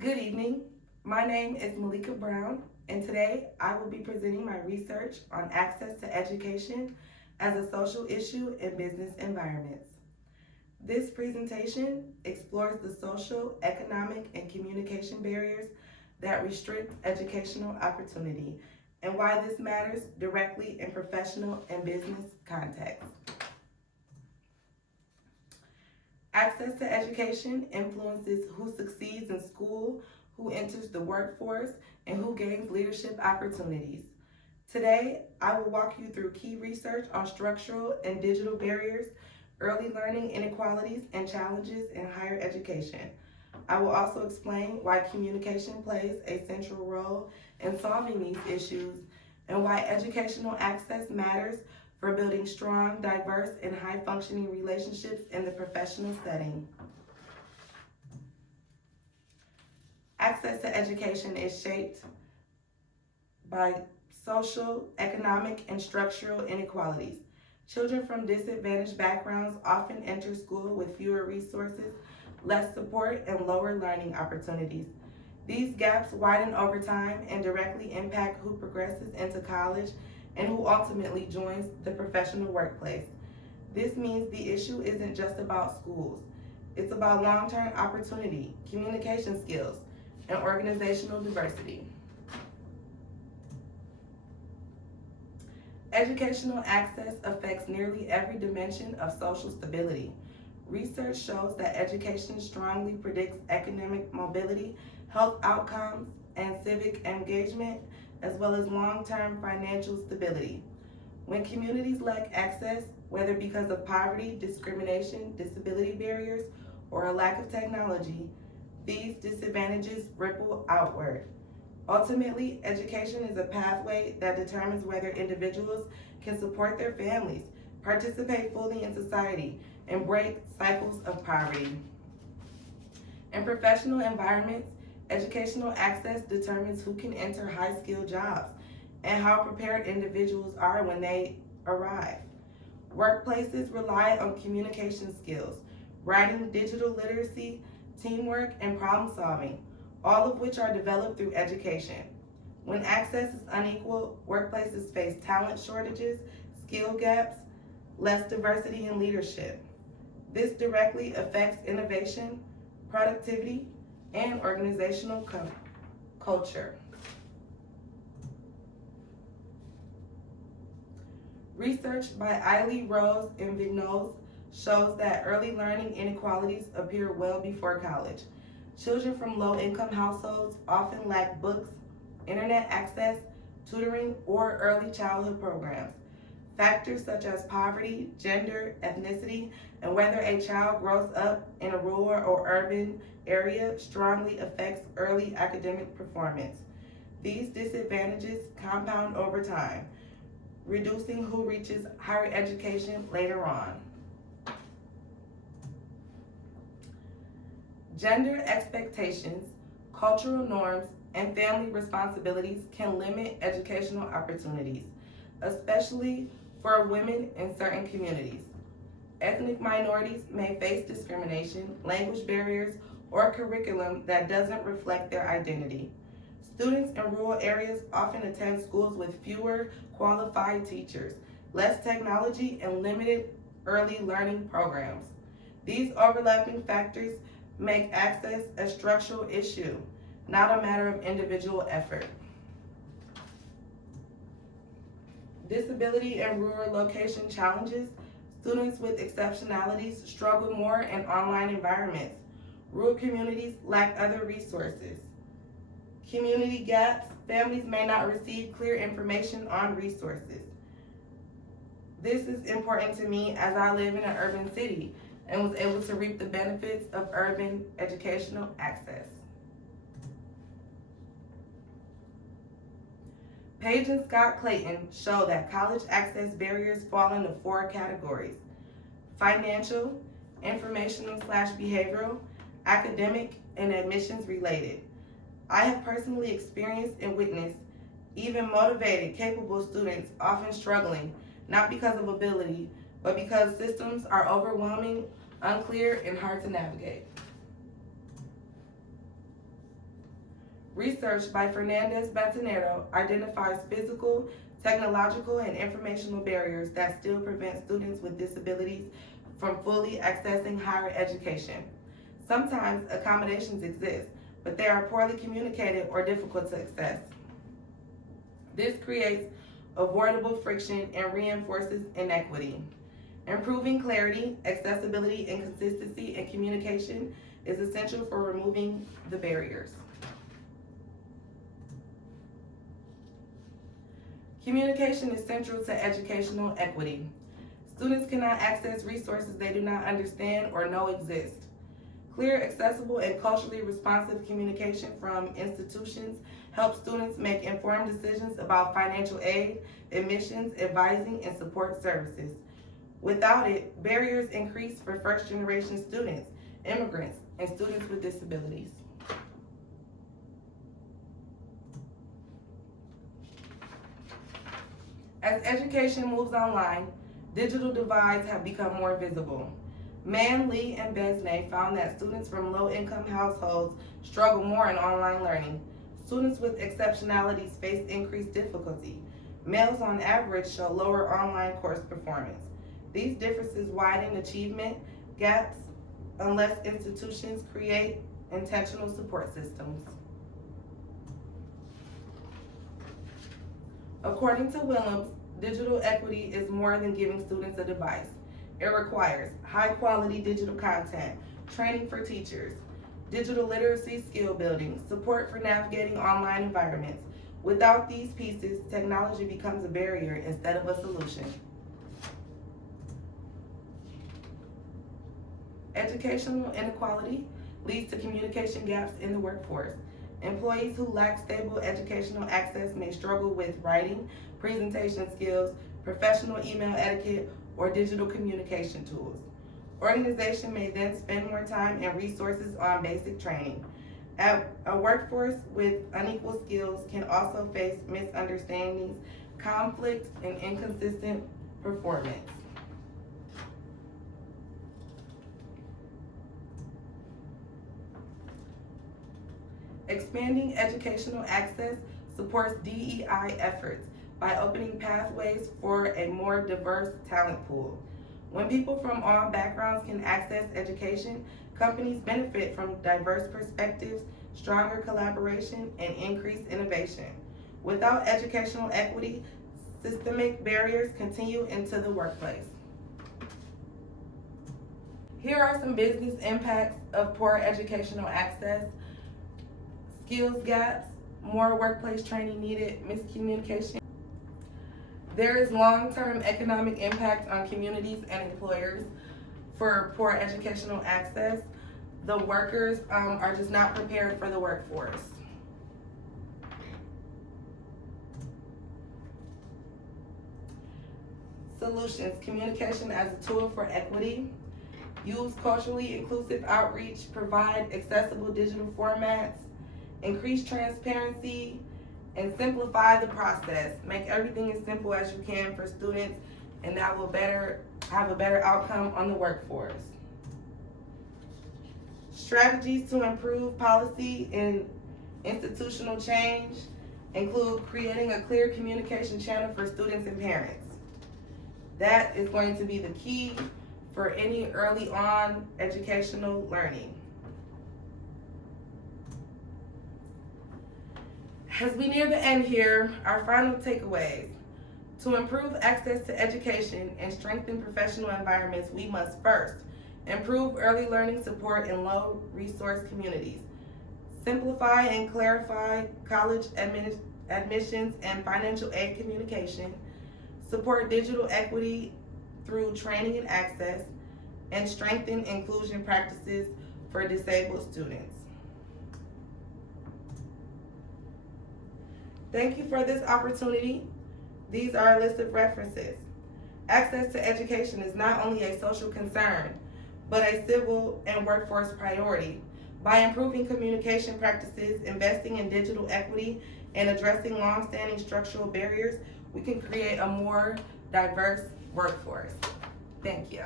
Good evening. My name is Malikah Brown, and today I will be presenting my research on access to education as a social issue in business environments. This presentation explores the social, economic, and communication barriers that restrict educational opportunity and why this matters directly in professional and business contexts. Access to education influences who succeeds in school, who enters the workforce, and who gains leadership opportunities. Today, I will walk you through key research on structural and digital barriers, early learning inequalities, and challenges in higher education. I will also explain why communication plays a central role in solving these issues and why educational access matters for building strong, diverse, and high-functioning relationships in the professional setting. Access to education is shaped by social, economic, and structural inequalities. Children from disadvantaged backgrounds often enter school with fewer resources, less support, and lower learning opportunities. These gaps widen over time and directly impact who progresses into college and who ultimately joins the professional workplace. This means the issue isn't just about schools. It's about long-term opportunity, communication skills, and organizational diversity. Educational access affects nearly every dimension of social stability. Research shows that education strongly predicts economic mobility, health outcomes, and civic engagement, as well as long-term financial stability. When communities lack access, whether because of poverty, discrimination, disability barriers, or a lack of technology, these disadvantages ripple outward. Ultimately, education is a pathway that determines whether individuals can support their families, participate fully in society, and break cycles of poverty. In professional environments, educational access determines who can enter high-skilled jobs and how prepared individuals are when they arrive. Workplaces rely on communication skills, writing, digital literacy, teamwork, and problem solving, all of which are developed through education. When access is unequal, workplaces face talent shortages, skill gaps, less diversity in leadership. This directly affects innovation, productivity, and organizational culture. Research by Eiley, Rose, and Vignoles shows that early learning inequalities appear well before college. Children from low-income households often lack books, internet access, tutoring, or early childhood programs. Factors such as poverty, gender, ethnicity, and whether a child grows up in a rural or urban area strongly affects early academic performance. These disadvantages compound over time, reducing who reaches higher education later on. Gender expectations, cultural norms, and family responsibilities can limit educational opportunities, especially for women in certain communities. Ethnic minorities may face discrimination, language barriers, or curriculum that doesn't reflect their identity. Students in rural areas often attend schools with fewer qualified teachers, less technology, and limited early learning programs. These overlapping factors make access a structural issue, not a matter of individual effort. Disability and rural location challenges. Students with exceptionalities struggle more in online environments. Rural communities lack other resources. Community gaps. Families may not receive clear information on resources. This is important to me as I live in an urban city and was able to reap the benefits of urban educational access. Page and Scott Clayton show that college access barriers fall into 4 categories: financial, informational/behavioral, academic, and admissions related. I have personally experienced and witnessed even motivated, capable students often struggling, not because of ability, but because systems are overwhelming, unclear, and hard to navigate. Research by Fernandez-Bantanero identifies physical, technological, and informational barriers that still prevent students with disabilities from fully accessing higher education. Sometimes accommodations exist, but they are poorly communicated or difficult to access. This creates avoidable friction and reinforces inequity. Improving clarity, accessibility, and consistency in communication is essential for removing the barriers. Communication is central to educational equity. Students cannot access resources they do not understand or know exist. Clear, accessible, and culturally responsive communication from institutions help students make informed decisions about financial aid, admissions, advising, and support services. Without it, barriers increase for first-generation students, immigrants, and students with disabilities. As education moves online, digital divides have become more visible. Mann, Lee, and Besnay found that students from low-income households struggle more in online learning. Students with exceptionalities face increased difficulty. Males on average show lower online course performance. These differences widen achievement gaps unless institutions create intentional support systems. According to Willems, digital equity is more than giving students a device. It requires high-quality digital content, training for teachers, digital literacy skill building, support for navigating online environments. Without these pieces, technology becomes a barrier instead of a solution. Educational inequality leads to communication gaps in the workforce. Employees who lack stable educational access may struggle with writing, presentation skills, professional email etiquette, or digital communication tools. Organization may then spend more time and resources on basic training. A workforce with unequal skills can also face misunderstandings, conflict, and inconsistent performance. Expanding educational access supports DEI efforts by opening pathways for a more diverse talent pool. When people from all backgrounds can access education, companies benefit from diverse perspectives, stronger collaboration, and increased innovation. Without educational equity, systemic barriers continue into the workplace. Here are some business impacts of poor educational access: skills gaps, more workplace training needed, miscommunication. There is long-term economic impact on communities and employers for poor educational access. The workers are just not prepared for the workforce. Solutions: communication as a tool for equity. Use culturally inclusive outreach, provide accessible digital formats, increase transparency, and simplify the process. Make everything as simple as you can for students, and that will have a better outcome on the workforce. Strategies to improve policy and institutional change include creating a clear communication channel for students and parents. That is going to be the key for any early on educational learning. As we near the end here, our final takeaways. To improve access to education and strengthen professional environments, we must first improve early learning support in low resource communities, simplify and clarify college admissions and financial aid communication, support digital equity through training and access, and strengthen inclusion practices for disabled students. Thank you for this opportunity. These are a list of references. Access to education is not only a social concern, but a civil and workforce priority. By improving communication practices, investing in digital equity, and addressing long-standing structural barriers, we can create a more diverse workforce. Thank you.